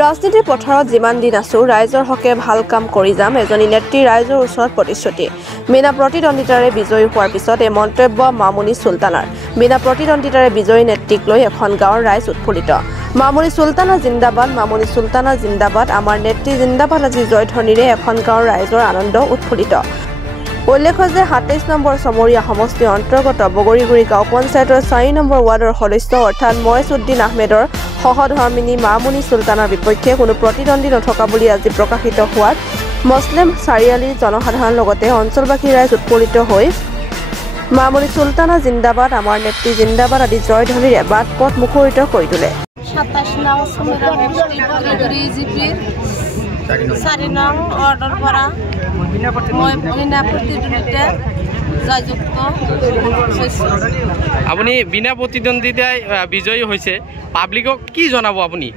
ৰাজনীতিৰ পথাৰত যিমান দিন আছো ৰাইজৰ হকে ভাল কাম কৰি যাম এজনী নেত্ৰী ৰাইজৰ ওচৰত প্ৰতিশ্ৰুতি বিনা প্ৰতিদ্বন্দিতাৰে বিজয়ী হোৱাৰ পিছত এই মন্তব্য মামুনি চুলতানাৰ বিনা প্ৰতিদ্বন্দিতাৰে বিজয়ী নেত্ৰীক লৈ এখন গাঁৱৰ ৰাইজ উৎফুল্লিত মামুনি চুলতানা জিন্দাবাদ মামুনি চুলতানা জিন্দাবাদ আমাৰ নেত্ৰী জিন্দাবাদ আজি জয়ধ্বনিৰে এখন গাঁৱৰ ৰাইজৰ আনন্দ উৎফুল্লিত উল্লেখ্য যে ২৭ নম্বৰ চমৰীয়া সমষ্টিৰ অন্তৰ্গত বগৰীগুৰি গাঁও পঞ্চায়তৰ ৪ নম্বৰ ৱাৰ্ডৰ সদস্য অৰ্থাৎ ময়েছউদ্দিন আহমেদৰ সহধৰ্মিনী মামুনি চুলতানাৰ বিপক্ষে কোনো প্ৰতিদ্বন্দ্বী নথকা বুলি আজি প্ৰকাশিত হোৱাত মুছলিম চাৰিআলিৰ জনসাধাৰণ লগতে অঞ্চলবাসী ৰাইজ উৎফুল্লিত হৈ মামুনি চুলতানা জিন্দাবাদ আমাৰ নেত্ৰী জিন্দাবাদ আদি জয়ধ্বনিৰে বাট পথ মুখৰিত কৰি তোলে ২৭ নং চমৰীয়া সমষ্টি বগৰীগুৰি জিপিৰ ৪ নং ৱাৰ্ডৰ পৰা মই বিনা প্ৰতিদ্বন্দ্বিতাৰে জয়যুক্ত হৈছোঁ। আপুনি বিনা প্ৰতিদ্বন্দ্বিতায় বিজয়ী হৈছে পাব্লিকক কি জনাব আপুনি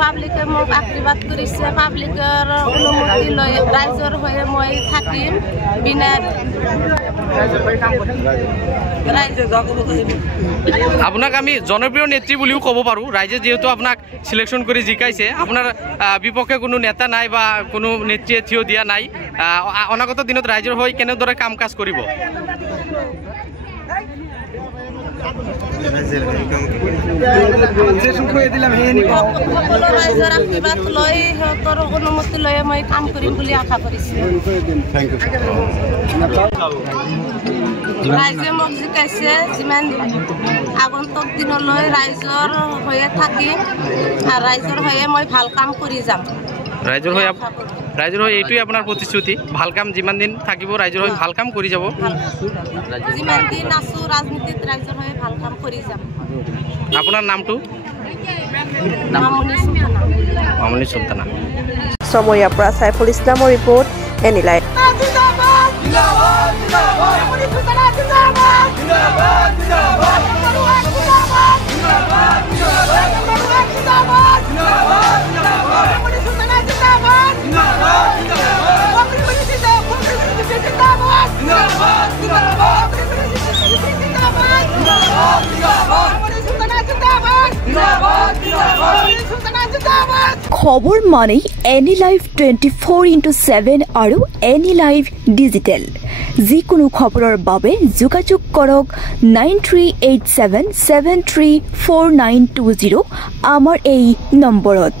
পাব্লিকে মোক আশীৰ্বাদ কৰিছে পাব্লিকৰ অনুমতি লৈ ৰাইজৰ হৈ মই থাকিম বিনা আপোনাক আমি জনপ্ৰিয় নেত্ৰী বুলিও ক'ব পাৰোঁ ৰাইজে যিহেতু আপোনাক সিলেকশ্যন কৰি জিকাইছে আপোনাৰ বিপক্ষে কোনো নেতা নাই বা কোনো নেত্ৰীয়ে থিয় দিয়া নাই অনাগত দিনত ৰাইজৰ হৈ কেনেদৰে কাম কাজ কৰিব সকলো ৰাইজৰ আশীৰ্বাদ লৈ সিহঁতৰ অনুমতি লৈ মই কাম কৰিম বুলি আশা কৰিছোঁ ৰাইজে মোক জিকাইছে যিমান আগন্তুক দিনলৈ ৰাইজৰ হৈয়ে থাকিম আৰু ৰাইজৰ হৈয়ে মই ভাল কাম কৰি যাম ৰাইজৰ হৈ এইটোৱে আপোনাৰ প্ৰতিশ্ৰুতি ভাল কাম যিমান দিন থাকিব ৰাইজৰ হৈ ভাল কাম কৰি যাব যিমান দিন আছোঁ ৰাজনীতিত ৰাইজৰ হৈ ভাল কাম কৰি যাম আপোনাৰ নামটো মামুনি চুলতানা চমৰীয়াৰ পৰা সাইফুল ইছলামৰ ৰিপৰ্ট এনি লাইভ খবৰ মানে এনি লাইভ 24/7 আৰু এনি লাইভ ডিজিটেল যিকোনো খবৰৰ বাবে যোগাযোগ কৰক 9387734920 আমাৰ এই নম্বৰত।